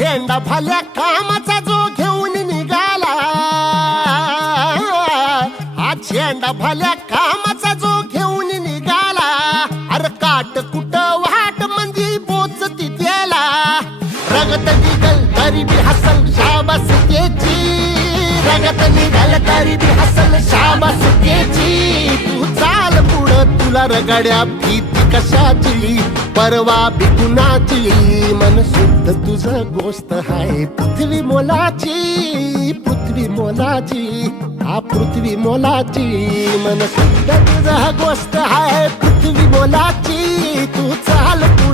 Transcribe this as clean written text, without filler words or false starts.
झेंडा भल्या कामाचा जो घेऊन निघाला, हा झेंडा भल्या कामाचा जो घेऊन निघाला, अरे काट कुट वाट म्हणजे पोचती त्याला, रगत निघल तरी बी हसल शाबास त्याची, रगत निघल तरी बी हसल शाबास त्याची. तू चाल पुढं तुला रगड्या भीती कशाची, परवा बी कुणाची, मन शुद्ध तुझं गोष्ट हाय पृथ्वी मोलाची, पृथ्वी मोलाची, हा पृथ्वी मोलाची, मन शुद्ध तुझं गोष्ट हाय पृथ्वी मोलाची. तू चाल पुढं